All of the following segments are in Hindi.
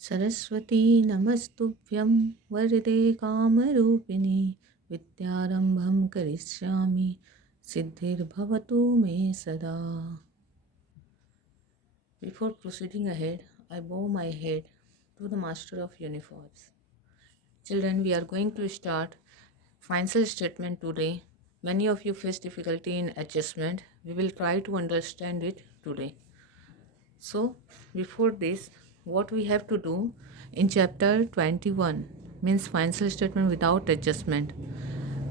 सरस्वती नमस्तुभ्यं वरदे कामरूपिणी विद्यारंभं करिष्यामि सिद्धिर्भवतु मे सदा. Before proceeding ahead, I bow my head to the Master of Universe. Children, we are going to start financial statement today. Many of you face difficulty in adjustment. We will try to understand it today. So, before this, what we have to do in chapter 21 means financial statement without adjustment.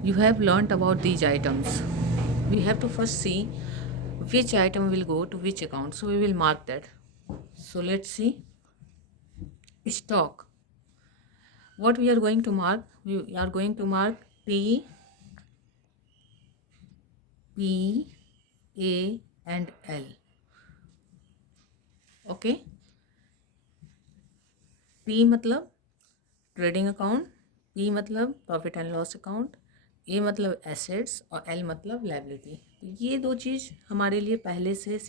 You have learnt about these items. We have to first see which item will go to which account. So, we will mark that. So, let's see. Stock. What we are going to mark? We are going to mark T, P, A and L. Okay. T मतलब ट्रेडिंग अकाउंट, पी मतलब प्रॉफिट एंड लॉस अकाउंट, ए मतलब एसेट्स और एल मतलब लायबिलिटी. तो ये दो चीज़ हमारे लिए पहले से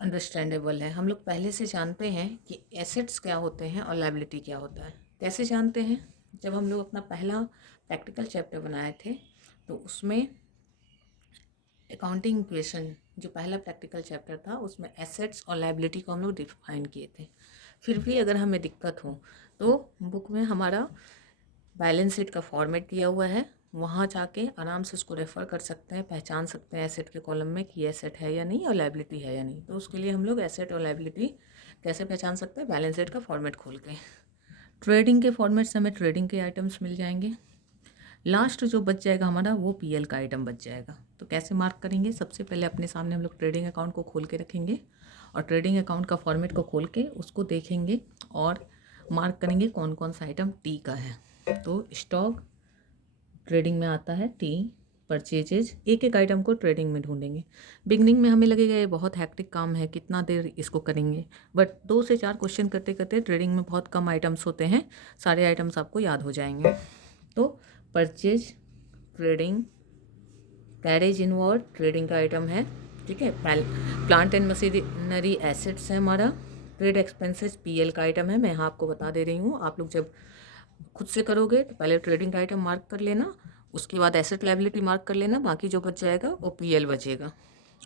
अंडरस्टैंडेबल है. हम लोग पहले से जानते हैं कि एसेट्स क्या होते हैं और लायबिलिटी क्या होता है. कैसे जानते हैं? जब हम लोग अपना पहला प्रैक्टिकल चैप्टर बनाए थे तो उसमें अकाउंटिंग इक्वेशन जो पहला प्रैक्टिकल चैप्टर था उसमें एसेट्स और लायबिलिटी को हम लोग डिफाइन किए थे. फिर भी अगर हमें दिक्कत हो तो बुक में हमारा बैलेंस शीट का फॉर्मेट दिया हुआ है, वहाँ जाके आराम से उसको रेफ़र कर सकते हैं, पहचान सकते हैं एसेट के कॉलम में कि एसेट है या नहीं और लायबिलिटी है या नहीं. तो उसके लिए हम लोग एसेट और लायबिलिटी कैसे पहचान सकते हैं? बैलेंस शीट का फॉर्मेट खोल के. ट्रेडिंग के फॉर्मेट से हमें ट्रेडिंग के आइटम्स मिल जाएंगे. लास्ट जो बच जाएगा हमारा वो पीएल का आइटम बच जाएगा. तो कैसे मार्क करेंगे? सबसे पहले अपने सामने हम लोग ट्रेडिंग अकाउंट को खोल के रखेंगे और ट्रेडिंग अकाउंट का फॉर्मेट को खोल के उसको देखेंगे और मार्क करेंगे कौन कौन सा आइटम टी का है. तो स्टॉक ट्रेडिंग में आता है, टी. परचेजेज एक एक आइटम को ट्रेडिंग में ढूंढेंगे. बिगनिंग में हमें लगेगा ये बहुत हैक्टिक काम है, कितना देर इसको करेंगे, बट 2 से 4 क्वेश्चन करते करते ट्रेडिंग में बहुत कम आइटम्स होते हैं, सारे आइटम्स आपको याद हो जाएंगे. तो purchase trading, carriage inward trading का आइटम है. ठीक है. प्लांट एंड मशीनरी एसेट्स है हमारा. ट्रेड एक्सपेंसेस पीएल का आइटम है. मैं यहाँ आपको बता दे रही हूँ, आप लोग जब खुद से करोगे तो पहले ट्रेडिंग का आइटम मार्क कर लेना, उसके बाद एसेट लायबिलिटी मार्क कर लेना, बाकी जो बच जाएगा वो पीएल बचेगा.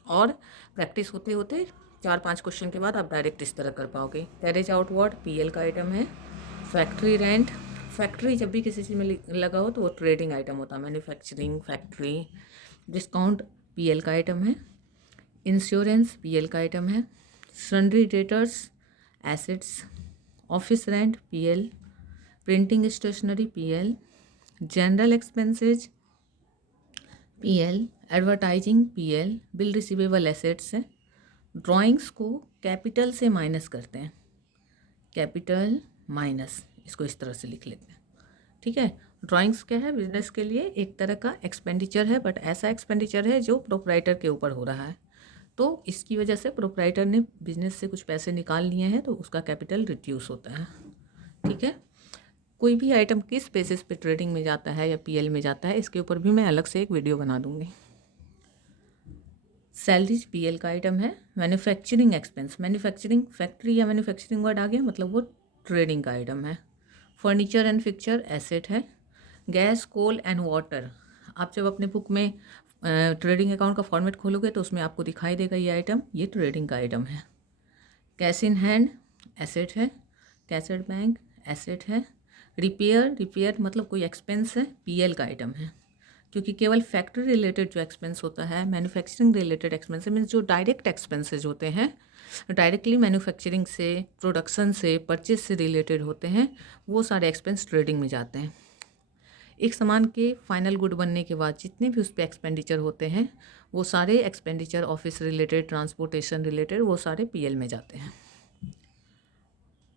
और प्रैक्टिस होते होते 4-5 क्वेश्चन के बाद आप डायरेक्ट इस तरह कर पाओगे. कैरेज आउटवर्ड पीएल का आइटम है. फैक्ट्री रेंट, फैक्ट्री जब भी किसी चीज़ में लगा हो तो वो ट्रेडिंग आइटम होता है. Manufacturing factory. डिस्काउंट पीएल का आइटम है. इंश्योरेंस पीएल का आइटम है. Sundry debtors assets. Office rent PL. Printing stationery PL. General expenses PL. Advertising PL. Bill receivable assets है. ड्राइंग्स को कैपिटल से माइनस करते हैं, कैपिटल माइनस, इसको इस तरह से लिख लेते हैं. ठीक है. ड्राइंग्स क्या है? बिजनेस के लिए एक तरह का एक्सपेंडिचर है, बट ऐसा एक्सपेंडिचर है जो प्रोप्राइटर के ऊपर हो रहा है. तो इसकी वजह से प्रोप्राइटर ने बिजनेस से कुछ पैसे निकाल लिए हैं तो उसका कैपिटल रिड्यूस होता है. ठीक है. कोई भी आइटम किस बेसिस पे ट्रेडिंग में जाता है या पीएल में जाता है, इसके ऊपर भी मैं अलग से एक वीडियो बना दूंगी. सैलरीज पीएल का आइटम है. मैन्युफैक्चरिंग एक्सपेंस, मैन्युफैक्चरिंग फैक्ट्री या मैन्युफैक्चरिंग वर्ड आ गया मतलब वो ट्रेडिंग का आइटम है. फर्नीचर एंड फिक्चर एसेट है. गैस कोल एंड वाटर, आप जब अपने बुक में ट्रेडिंग अकाउंट का फॉर्मेट खोलोगे तो उसमें आपको दिखाई देगा ये आइटम, ये ट्रेडिंग का आइटम है. कैश इन हैंड एसेट है. कैसेट बैंक एसेट है. रिपेयर मतलब कोई एक्सपेंस है, पीएल का आइटम है. क्योंकि केवल फैक्ट्री रिलेटेड जो एक्सपेंस होता है, मैन्युफैक्चरिंग रिलेटेड एक्सपेंस मीन्स जो डायरेक्ट एक्सपेंसेज होते हैं, डायरेक्टली मैन्युफैक्चरिंग से, प्रोडक्शन से, परचेज से रिलेटेड होते हैं, वो सारे एक्सपेंस ट्रेडिंग में जाते हैं. एक सामान के फाइनल गुड बनने के बाद जितने भी उस पर एक्सपेंडिचर होते हैं वो सारे expenditure office related, transportation related, वो सारे पीएल में जाते हैं.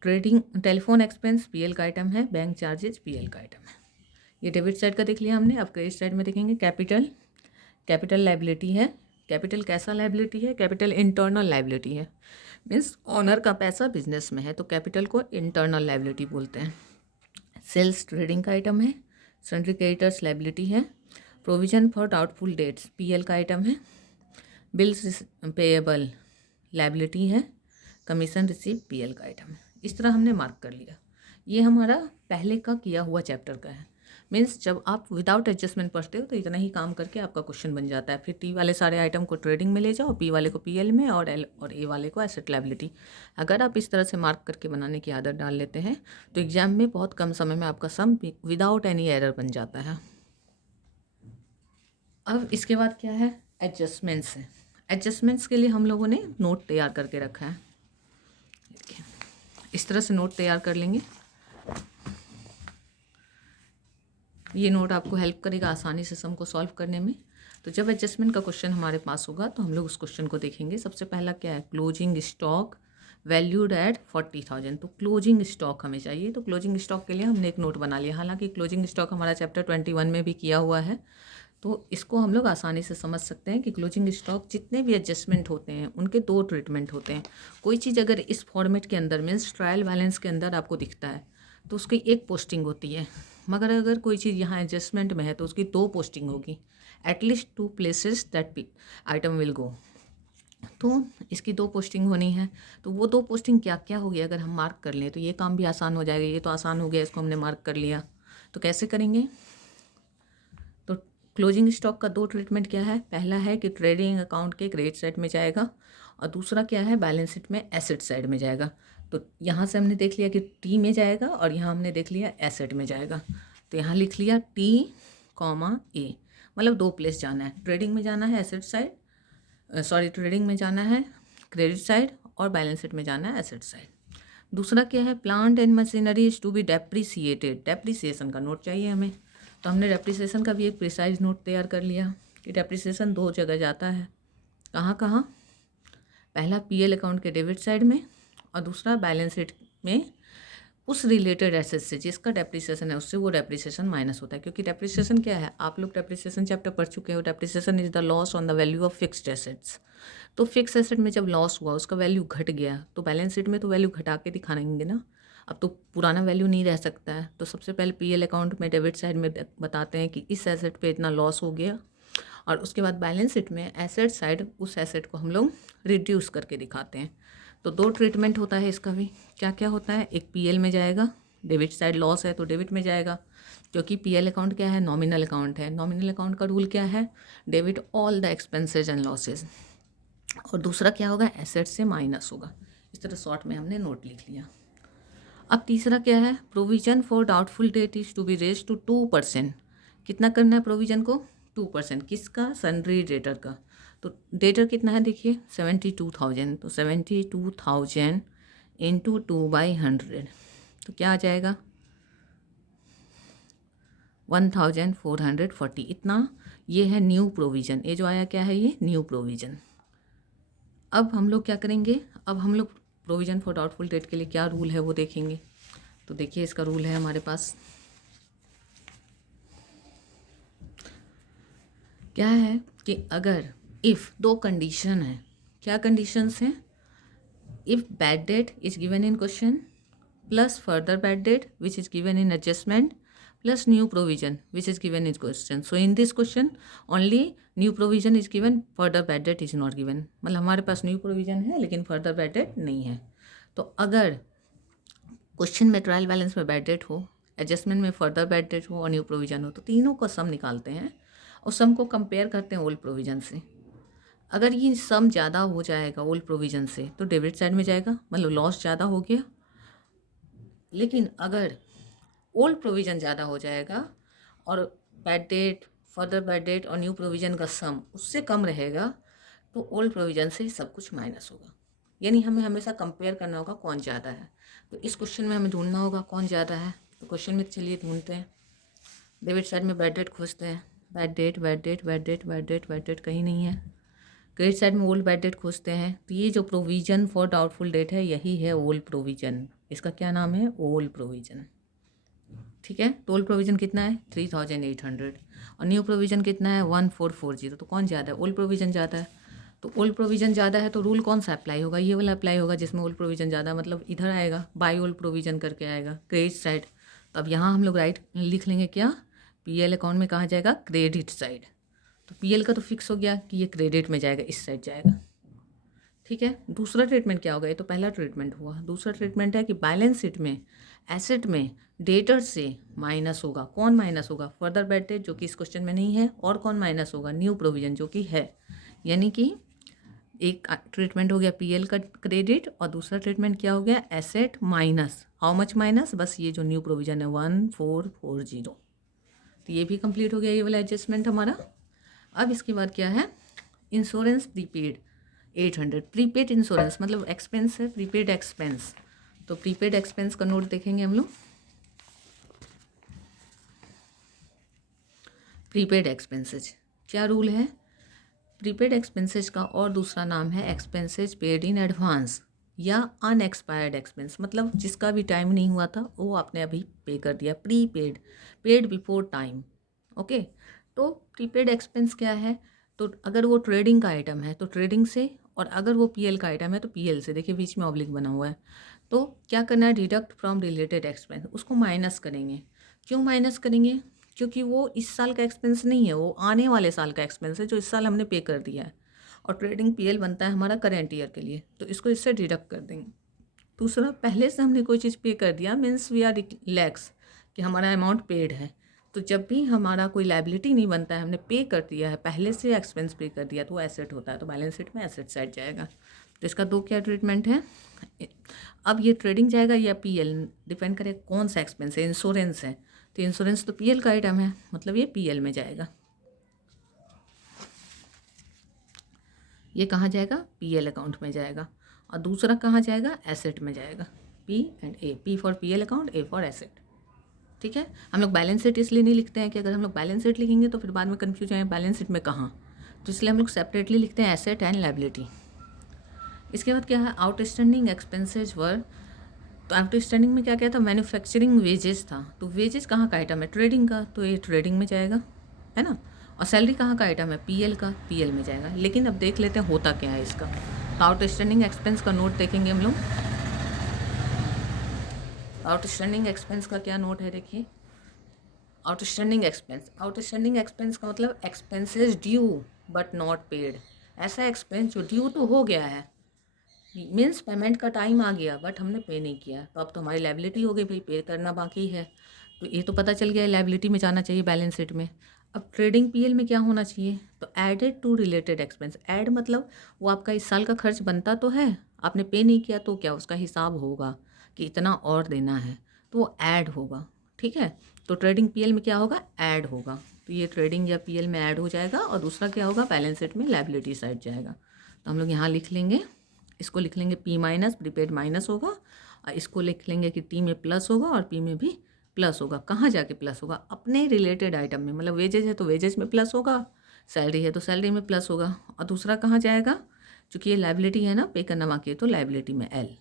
ट्रेडिंग टेलीफोन एक्सपेंस पीएल का आइटम है. बैंक चार्जेज पीएल का आइटम है. ये डेबिट साइड का देख लिया हमने. अब क्रेडिट साइड में देखेंगे कैपिटल. कैपिटल लायबिलिटी है. कैपिटल कैसा लायबिलिटी है? कैपिटल इंटरनल लायबिलिटी है. मीन्स ऑनर का पैसा बिजनेस में है तो कैपिटल को इंटरनल लायबिलिटी बोलते हैं. सेल्स ट्रेडिंग का आइटम है. सन्ड्री क्रेडिटर्स लायबिलिटी है. Provision for doubtful debts PL का आइटम है. बिल्स पेएबल लायबिलिटी है. कमीशन रिसीव पीएल का आइटम है। इस तरह हमने मार्क कर लिया। ये हमारा पहले का किया हुआ चैप्टर का है। मीन्स जब आप विदाउट एडजस्टमेंट पढ़ते हो तो इतना ही काम करके आपका क्वेश्चन बन जाता है। फिर टी वाले सारे आइटम को ट्रेडिंग में ले जाओ, पी वाले को पीएल में, और एल और ए वाले को एसेट लायबिलिटी। अगर आप इस तरह से मार्क करके बनाने की आदत डाल लेते हैं तो एग्जाम में बहुत कम समय में आपका सम विदाउट एनी एरर बन जाता है। अब इसके बाद क्या है, एडजस्टमेंट्स है। एडजस्टमेंट्स के लिए हम लोगों ने नोट तैयार करके रखा है। इस तरह से नोट तैयार कर लेंगे। ये नोट आपको हेल्प करेगा आसानी से सम को सॉल्व करने में। तो जब एडजस्टमेंट का क्वेश्चन हमारे पास होगा तो हम लोग उस क्वेश्चन को देखेंगे। सबसे पहला क्या है, क्लोजिंग स्टॉक वैल्यूड एट 40,000। तो क्लोजिंग स्टॉक हमें चाहिए। तो क्लोजिंग स्टॉक के लिए हमने एक नोट बना लिया। हालांकि क्लोजिंग स्टॉक हमारा चैप्टर 21 में भी किया हुआ है, तो इसको हम लोग आसानी से समझ सकते हैं कि क्लोजिंग स्टॉक जितने भी एडजस्टमेंट होते हैं उनके दो ट्रीटमेंट होते हैं। कोई चीज़ अगर इस फॉर्मेट के अंदर मीन्स ट्रायल बैलेंस के अंदर आपको दिखता है तो उसकी एक पोस्टिंग होती है, मगर अगर कोई चीज़ यहाँ एडजस्टमेंट में है तो उसकी दो पोस्टिंग होगी। At least 2 places that item will go. तो इसकी दो पोस्टिंग होनी है। तो वो दो पोस्टिंग क्या क्या होगी अगर हम मार्क कर लें तो ये काम भी आसान हो जाएगा। ये तो आसान हो गया, इसको हमने मार्क कर लिया। तो कैसे करेंगे, तो क्लोजिंग स्टॉक का दो ट्रीटमेंट क्या है, पहला है कि ट्रेडिंग अकाउंट के क्रेडिट साइड में जाएगा, और दूसरा क्या है, बैलेंस शीट में एसेट साइड में जाएगा। तो यहाँ से हमने देख लिया कि टी में जाएगा और यहाँ हमने देख लिया एसेट में जाएगा। तो यहाँ लिख लिया टी कॉमा ए, मतलब दो प्लेस जाना है। ट्रेडिंग में जाना है एसेट साइड, ट्रेडिंग में जाना है क्रेडिट साइड, और बैलेंस शीट में जाना है एसेट साइड। दूसरा क्या है, plant and machinery is to be depreciated. Depreciation का नोट चाहिए हमें। तो हमने डेप्रिसिएशन का भी एक प्रिसाइज नोट तैयार कर लिया कि डेप्रिसिएशन दो जगह जाता है। कहाँ कहाँ, पहला पीएल अकाउंट के डेबिट साइड में, और दूसरा बैलेंस शीट में उस रिलेटेड एसेट से जिसका डेप्रिसिएशन है उससे वो डेप्रिसिएशन माइनस होता है। क्योंकि डेप्रिसिएशन क्या है, आप लोग डेप्रिसिएशन चैप्टर पढ़ चुके हो। Depreciation is the loss on the value of fixed assets. तो फिक्स एसेट में जब लॉस हुआ, उसका वैल्यू घट गया, तो बैलेंस शीट में तो वैल्यू घटा के दिखाएंगे ना। अब तो पुराना वैल्यू नहीं रह सकता है। तो सबसे पहले पीएल अकाउंट में डेबिट साइड में बताते हैं कि इस एसेट पे इतना लॉस हो गया, और उसके बाद बैलेंस शीट में एसेट साइड उस एसेट को हम लोग रिड्यूस करके दिखाते हैं। तो दो ट्रीटमेंट होता है इसका भी। क्या क्या होता है, एक पीएल में जाएगा, डेबिट साइड लॉस है तो डेबिट में जाएगा, क्योंकि पीएल अकाउंट क्या है, नॉमिनल अकाउंट है। नॉमिनल अकाउंट का रूल क्या है, debit all the expenses and losses. और दूसरा क्या होगा, एसेट से माइनस होगा। इस तरह शॉर्ट में हमने नोट लिख लिया। अब तीसरा क्या है, provision for doubtful debt is to be raise to 2%। कितना करना है प्रोविजन को, 2%। किसका, सन्ड्री डेटर का। तो डेटर कितना है देखिए, 72,000। तो 72,000 इंटू 2/100, तो क्या आ जाएगा, 1,440। इतना ये है न्यू प्रोविज़न। ये जो आया क्या है, ये न्यू प्रोविज़न। अब हम लोग क्या करेंगे, अब हम लोग प्रोविज़न फॉर डाउटफुल डेट के लिए क्या रूल है वो देखेंगे। तो देखिए इसका रूल है हमारे पास, क्या है कि अगर इफ़ दो कंडीशन है, क्या कंडीशंस हैं, if bad debt is given in question plus further bad debt which is given in adjustment plus new provision which is given in question. So in this question only new provision is given, further bad debt is not given. मतलब हमारे पास न्यू प्रोविजन है लेकिन फर्दर बैड डेट नहीं है। तो अगर क्वेश्चन में ट्रायल बैलेंस में बैड डेट हो, एडजस्टमेंट में फर्दर बैड डेट हो और न्यू प्रोविजन हो, तो तीनों का सम निकालते हैं और सम को कंपेयर करते हैं ओल्ड प्रोविजन से। अगर ये सम ज़्यादा हो जाएगा ओल्ड प्रोविजन से तो डेबिट साइड में जाएगा, मतलब लॉस ज़्यादा हो गया। लेकिन अगर ओल्ड प्रोविज़न ज़्यादा हो जाएगा और bad debt, further bad debt और न्यू प्रोविज़न का सम उससे कम रहेगा, तो ओल्ड प्रोविज़न से सब कुछ माइनस होगा। यानी हमें हमेशा कंपेयर करना होगा कौन ज़्यादा है। तो इस क्वेश्चन में हमें ढूंढना होगा कौन ज़्यादा है। तो क्वेश्चन में चलिए ढूंढते हैं। डेबिट साइड में बैड डेट खोजते हैं, bad debt bad debt bad debt bad debt bad debt कहीं नहीं है। क्रेडिट साइड में ओल्ड बैड डेट खोजते हैं। तो ये जो प्रोविज़न फॉर डाउटफुल डेट है यही है ओल्ड प्रोविज़न। इसका क्या नाम है, ओल्ड प्रोविज़न। ठीक है, तो ओल्ड प्रोविज़न कितना है, 3,800, और न्यू प्रोविज़न कितना है, 1,440। तो कौन ज़्यादा है, ओल्ड प्रोविज़न ज़्यादा है। तो ओल्ड प्रोविज़न ज़्यादा है तो रूल कौन सा अप्लाई होगा, ये वाला अप्लाई होगा जिसमें ओल्ड प्रोविज़न ज़्यादा, मतलब इधर आएगा बाई ओल्ड प्रोविज़न करके आएगा क्रेडिट साइड। तो अब यहाँ हम लोग राइट लिख लेंगे क्या, पीएल अकाउंट में कहाँ जाएगा, क्रेडिट साइड। तो पीएल का तो फिक्स हो गया कि ये क्रेडिट में जाएगा, इस साइड जाएगा। ठीक है। दूसरा ट्रीटमेंट क्या होगा, ये तो पहला ट्रीटमेंट हुआ। दूसरा ट्रीटमेंट है कि बैलेंस शीट में एसेट में डेटर से माइनस होगा। कौन माइनस होगा, फर्दर बैड डेट जो कि इस क्वेश्चन में नहीं है, और कौन माइनस होगा, न्यू प्रोविजन जो कि है। यानी कि एक ट्रीटमेंट हो गया पीएल का क्रेडिट, और दूसरा ट्रीटमेंट क्या हो गया, asset minus, how much minus, बस ये जो न्यू प्रोविजन है 1440। तो ये भी कंप्लीट हो गया ये वाला एडजस्टमेंट हमारा। अब इसके बाद क्या है, इंश्योरेंस प्रीपेड 800। प्रीपेड इंश्योरेंस मतलब एक्सपेंस है, प्रीपेड एक्सपेंस। तो प्रीपेड एक्सपेंस का नोट देखेंगे हम लोग। प्रीपेड एक्सपेंसेज क्या रूल है, प्रीपेड एक्सपेंसेज का और दूसरा नाम है एक्सपेंसेज पेड इन एडवांस या अनएक्सपायर्ड एक्सपेंस, मतलब जिसका भी टाइम नहीं हुआ था वो आपने अभी पे कर दिया। Prepaid, paid before time. Okay, तो प्रीपेड एक्सपेंस क्या है, तो अगर वो ट्रेडिंग का आइटम है तो ट्रेडिंग से, और अगर वो पीएल का आइटम है तो पीएल से। देखिए बीच में ऑब्लिक बना हुआ है, तो क्या करना है, डिडक्ट फ्रॉम रिलेटेड एक्सपेंस, उसको माइनस करेंगे। क्यों माइनस करेंगे, क्योंकि वो इस साल का एक्सपेंस नहीं है, वो आने वाले साल का एक्सपेंस है जो इस साल हमने पे कर दिया है। और ट्रेडिंग पीएल बनता है हमारा करेंट ईयर के लिए, तो इसको इससे डिडक्ट कर देंगे। दूसरा, पहले से हमने कोई चीज़ पे कर दिया मीन्स वी आर रिलैक्स कि हमारा अमाउंट पेड है, तो जब भी हमारा कोई लाइबिलिटी नहीं बनता है, हमने पे कर दिया है, पहले से एक्सपेंस पे कर दिया, तो वो एसेट होता है, तो बैलेंस शीट में एसेट साइड जाएगा। तो इसका दो क्या ट्रीटमेंट है, अब ये ट्रेडिंग जाएगा या पीएल, डिपेंड करे कौन सा एक्सपेंस है। इंश्योरेंस है तो इंश्योरेंस तो पीएल का आइटम है, मतलब ये पीएल में जाएगा। ये कहाँ जाएगा, पीएल अकाउंट में जाएगा। और दूसरा कहाँ जाएगा, एसेट में जाएगा। P and A, P for PL account, A for asset. ठीक है, हम लोग बैलेंस शीट इसलिए नहीं लिखते हैं कि अगर हम लोग बैलेंस शीट लिखेंगे तो फिर बाद में कन्फ्यूज आए बैलेंस शीट में कहाँ, तो इसलिए हम लोग सेपरेटली लिखते हैं एसेट एंड लायबिलिटी। इसके बाद क्या है, आउटस्टैंडिंग एक्सपेंसेज वर, तो आउटस्टैंडिंग में क्या क्या था, मैन्युफैक्चरिंग वेजेस था, तो वेजेस कहाँ का आइटम है, ट्रेडिंग का, तो ये ट्रेडिंग में जाएगा, है ना। और सैलरी कहाँ का आइटम है, पीएल का, पीएल में जाएगा। लेकिन अब देख लेते हैं होता क्या है इसका। तो आउटस्टैंडिंग एक्सपेंस का नोट देखेंगे हम लोग। आउटस्टैंडिंग एक्सपेंस का क्या नोट है, देखिए। आउटस्टैंडिंग एक्सपेंस का मतलब expenses due but not paid. ऐसा एक्सपेंस जो ड्यू तो हो गया है, मीन्स पेमेंट का टाइम आ गया बट हमने पे नहीं किया, तो अब तो हमारी लायबिलिटी हो गई भाई, पे करना बाकी है। तो ये तो पता चल गया लायबिलिटी में जाना चाहिए बैलेंस शीट में। अब ट्रेडिंग पीएल में क्या होना चाहिए, तो added to related expense. Add मतलब वो आपका इस साल का खर्च बनता तो है, आपने पे नहीं किया तो क्या उसका हिसाब होगा कि इतना और देना है, तो वो ऐड होगा। ठीक है, तो ट्रेडिंग पीएल में क्या होगा, ऐड होगा। तो ये ट्रेडिंग या पीएल में ऐड हो जाएगा, और दूसरा क्या होगा, बैलेंस शीट में लायबिलिटी साइड जाएगा। तो हम लोग यहाँ लिख लेंगे, इसको लिख लेंगे पी माइनस, प्रीपेड माइनस होगा, और इसको लिख लेंगे कि टी में प्लस होगा और पी में भी प्लस होगा। कहाँ जाके प्लस होगा, अपने रिलेटेड आइटम में, मतलब वेजेज है तो वेजेज में प्लस होगा, सैलरी है तो सैलरी में प्लस होगा। और दूसरा कहाँ जाएगा, चूँकि ये लायबिलिटी है ना, पे करना बाकी है, तो लायबिलिटी में एल।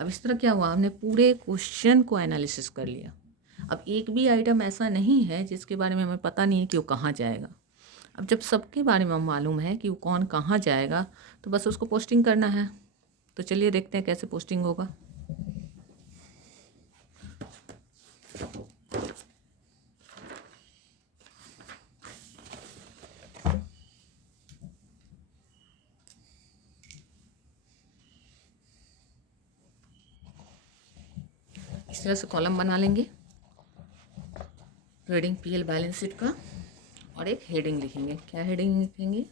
अब इस तरह क्या हुआ, हमने पूरे क्वेश्चन को एनालिसिस कर लिया। अब एक भी आइटम ऐसा नहीं है जिसके बारे में हमें पता नहीं है कि वो कहाँ जाएगा। अब जब सबके बारे में मालूम है कि वो कौन कहाँ जाएगा, तो बस उसको पोस्टिंग करना है। तो चलिए देखते हैं कैसे पोस्टिंग होगा। इस तरह से कॉलम बना लेंगे ट्रेडिंग पीएल बैलेंस शीट का, और एक हेडिंग लिखेंगे। क्या हेडिंग लिखेंगे,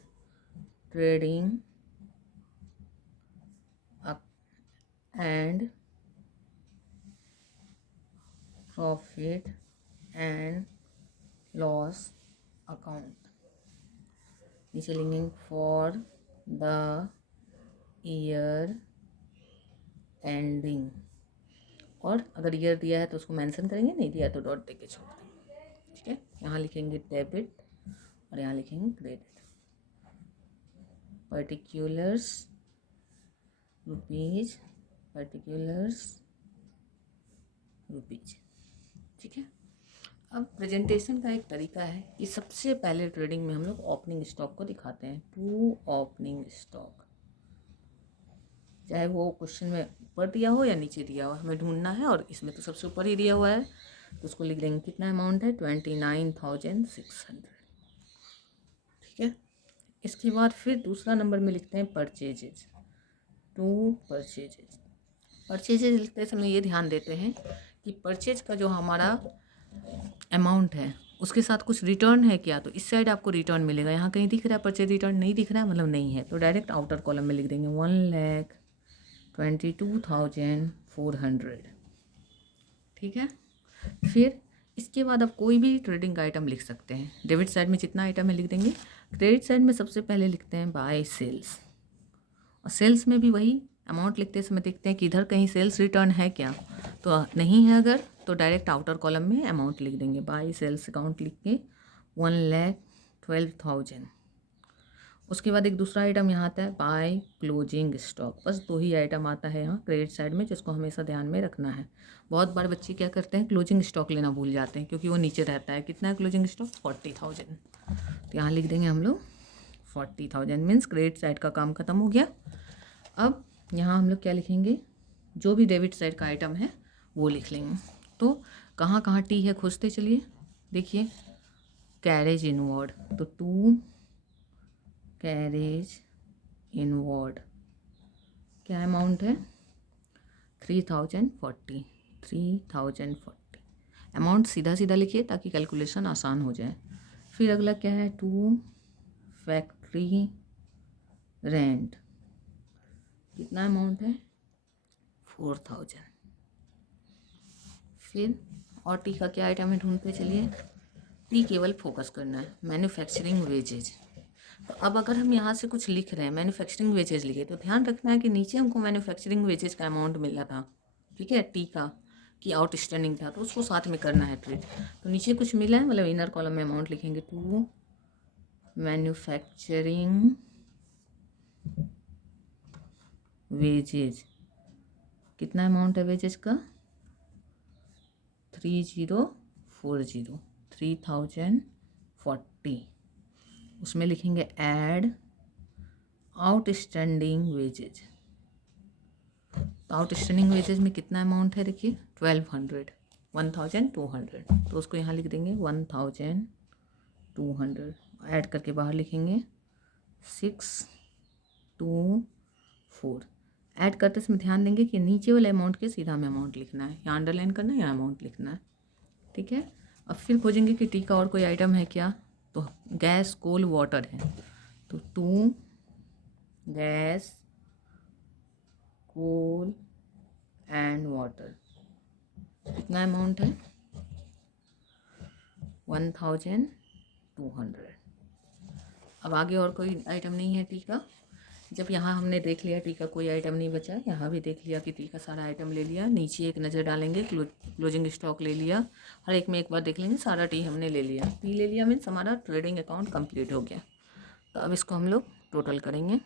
trading and profit and loss account. नीचे लिखेंगे फॉर द ईयर एंडिंग, और अगर ईयर दिया है तो उसको मेंशन करेंगे, नहीं दिया तो डॉट देके छोड़ देंगे। ठीक है, यहाँ लिखेंगे डेबिट और यहाँ लिखेंगे credit. Particulars rupees, particulars rupees. ठीक है, अब प्रेजेंटेशन का एक तरीका है कि सबसे पहले ट्रेडिंग में हम लोग ओपनिंग स्टॉक को दिखाते हैं। टू ओपनिंग स्टॉक, चाहे वो क्वेश्चन में ऊपर दिया हो या नीचे दिया हो, हमें ढूंढना है, और इसमें तो सबसे ऊपर ही दिया हुआ है, तो उसको लिख देंगे कितना अमाउंट है, 29,600। ठीक है, इसके बाद फिर दूसरा नंबर में लिखते हैं परचेजेज। To purchases. परचेजेज लिखते समय ये ध्यान देते हैं कि परचेज का जो हमारा अमाउंट है उसके साथ कुछ रिटर्न है क्या, तो इस साइड आपको रिटर्न मिलेगा। यहाँ कहीं दिख रहा है परचेज रिटर्न? नहीं दिख रहा है, मतलब नहीं है, तो डायरेक्ट आउटर कॉलम में लिख देंगे 1,22,400। ठीक है। फिर इसके बाद आप कोई भी ट्रेडिंग आइटम लिख सकते हैं। डेबिट साइड में जितना आइटम है लिख देंगे। क्रेडिट साइड में सबसे पहले लिखते हैं बाय सेल्स, और सेल्स में भी वही अमाउंट लिखते समय देखते हैं कि इधर कहीं सेल्स रिटर्न है क्या, तो नहीं है अगर, तो डायरेक्ट आउटर कॉलम में अमाउंट लिख देंगे। बाय सेल्स अकाउंट लिख के 1,12,000। उसके बाद एक दूसरा आइटम यहाँ आता है बाय क्लोजिंग स्टॉक। बस दो ही आइटम आता है यहाँ क्रेडिट साइड में जिसको हमेशा ध्यान में रखना है। बहुत बार बच्चे क्या करते हैं, क्लोजिंग स्टॉक लेना भूल जाते हैं क्योंकि वो नीचे रहता है। कितना है क्लोजिंग स्टॉक? 40,000। तो यहाँ लिख देंगे हम लोग 40,000, मीन्स क्रेडिट साइड का काम खत्म हो गया। अब यहाँ हम लोग क्या लिखेंगे, जो भी डेबिट साइड का आइटम है वो लिख लेंगे। तो कहाँ कहाँ टी है खोजते चलिए। देखिए कैरेज इनवर्ड, तो 2 कैरेज इनवर्ड क्या अमाउंट है? 3,040। 3,040 अमाउंट सीधा सीधा लिखिए ताकि कैलकुलेशन आसान हो जाए। फिर अगला क्या है, 2 फैक्ट्री रेंट। कितना अमाउंट है? 4,000। फिर और टी का क्या आइटम है ढूंढते चलिए। टी केवल फोकस करना है, मैन्युफैक्चरिंग वेजेज। तो अब अगर हम यहाँ से कुछ लिख रहे हैं, मैन्युफैक्चरिंग वेजेज लिखे, तो ध्यान रखना है कि नीचे हमको मैन्युफैक्चरिंग वेजेज का अमाउंट मिला था, ठीक है, टी का, कि आउटस्टैंडिंग था, तो उसको साथ में करना है ट्रेड। तो नीचे कुछ मिला है, मतलब इनर कॉलम में अमाउंट लिखेंगे 2 मैन्युफैक्चरिंग वेजेज। कितना अमाउंट है वेजेज का? 3,040, 3,040। उसमें लिखेंगे ऐड आउटस्टैंडिंग वेजेज। तो आउटस्टैंडिंग वेजेज में कितना अमाउंट है देखिए 1,200, 1,200। तो उसको यहाँ लिख देंगे 1,200। ऐड करके बाहर लिखेंगे 624। ऐड करते समय ध्यान देंगे कि नीचे वाले अमाउंट के सीधा में अमाउंट लिखना है, या अंडरलाइन करना है या अमाउंट लिखना है। ठीक है। अब फिर खोजेंगे कि टी का और कोई आइटम है क्या, तो गैस कोल वाटर है, तो 2 गैस कोल एंड वाटर। कितना अमाउंट है? 1,200। अब आगे और कोई आइटम नहीं है टी का। जब यहाँ हमने देख लिया टी का कोई आइटम नहीं बचा, यहाँ भी देख लिया कि टी का सारा आइटम ले लिया, नीचे एक नज़र डालेंगे, क्लोजिंग स्टॉक ले लिया, हर एक में एक बार देख लेंगे, सारा टी हमने ले लिया। टी ले लिया मीन्स हमारा ट्रेडिंग अकाउंट कंप्लीट हो गया। तो अब इसको हम लोग टोटल करेंगे।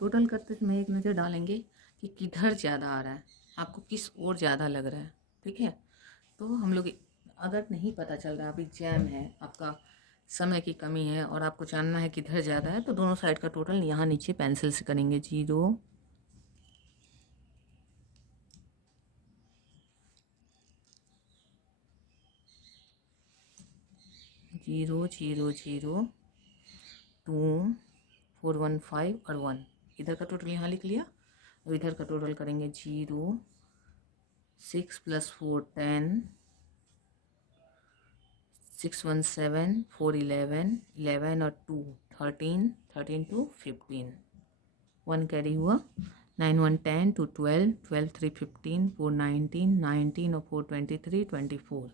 टोटल करते समय एक नज़र डालेंगे कि किधर ज़्यादा आ रहा है, आपको किस ओर ज़्यादा लग रहा है। ठीक है। तो हम लोग अगर नहीं पता चल रहा, अभी एग्जाम है, आपका समय की कमी है और आपको जानना है किधर ज़्यादा है, तो दोनों साइड का टोटल यहाँ नीचे पेंसिल से करेंगे। 0 0 0 0 2 415 और 1, इधर का टोटल यहाँ लिख लिया। अब इधर का टोटल करेंगे 0 6 + 4 10 6 1 7 4 11 11 और 2 13 13 2 15 1 कैरी हुआ। 9 1 10 2 12 12 3 15 4 19 19 और 4 23 24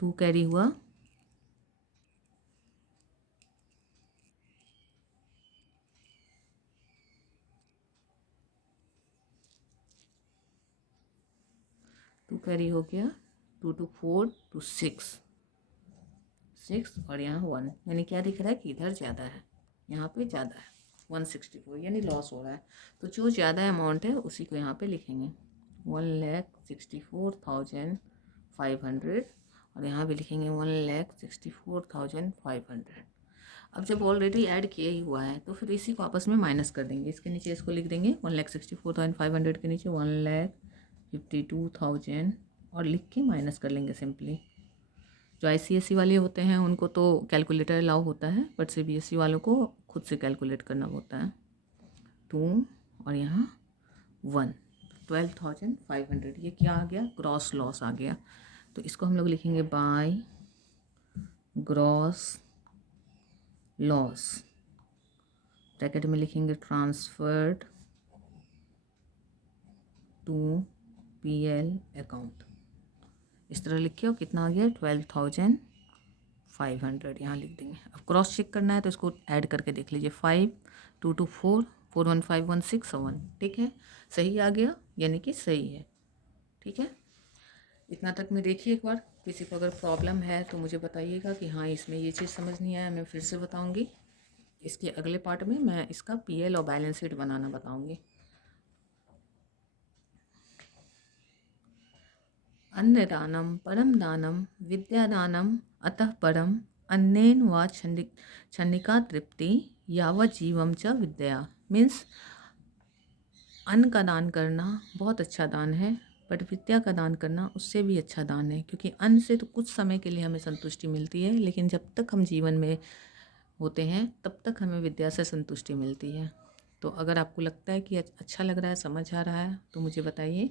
2 कैरी हुआ। 2 कैरी हो गया। 2 2 4 2 6 6 और यहाँ 1, यानी क्या दिख रहा है कि इधर ज़्यादा है, यहाँ पे ज़्यादा है 164, यानी लॉस हो रहा है। तो जो ज़्यादा अमाउंट है उसी को यहाँ पे लिखेंगे 1,64,500 और यहाँ भी लिखेंगे 1,64,500। अब जब ऑलरेडी ऐड किया ही हुआ है तो फिर इसी को आपस में माइनस कर देंगे। इसके नीचे इसको लिख देंगे 1,64,500 के नीचे 1,52,000 और लिख के माइनस कर लेंगे सिंपली। जो ICSE वाले होते हैं उनको तो कैलकुलेटर अलाउ होता है, बट CBSE वालों को खुद से कैलकुलेट करना होता है। 2 और यहाँ 1, 12,500। ये क्या आ गया? ग्रॉस लॉस आ गया। तो इसको हम लोग लिखेंगे बाय ग्रॉस लॉस, ब्रैकेट में लिखेंगे ट्रांसफर्ड टू PL अकाउंट। इस तरह लिखे और कितना आ गया? 12,500 यहाँ लिख देंगे। अब क्रॉस चेक करना है तो इसको ऐड करके देख लीजिए। 5 2 2 4 4 1 5 1 6 1। ठीक है, सही आ गया, यानी कि सही है। ठीक है, इतना तक में देखिए एक बार। किसी को अगर प्रॉब्लम है तो मुझे बताइएगा कि हाँ इसमें ये चीज़ समझ नहीं आया, मैं फिर से बताऊंगी। इसके अगले पार्ट में मैं इसका PL और बैलेंस शीट बनाना बताऊंगी। अन्नदानम परम दानम विद्यादानम अतः परम अन्नेन व छन्निका तृप्ति यावत जीवम च विद्या। मीन्स अन्न का दान करना बहुत अच्छा दान है, बट विद्या का दान करना उससे भी अच्छा दान है, क्योंकि अन्न से तो कुछ समय के लिए हमें संतुष्टि मिलती है, लेकिन जब तक हम जीवन में होते हैं तब तक हमें विद्या से संतुष्टि मिलती है। तो अगर आपको लगता है कि अच्छा लग रहा है, समझ आ रहा है, तो मुझे बताइए।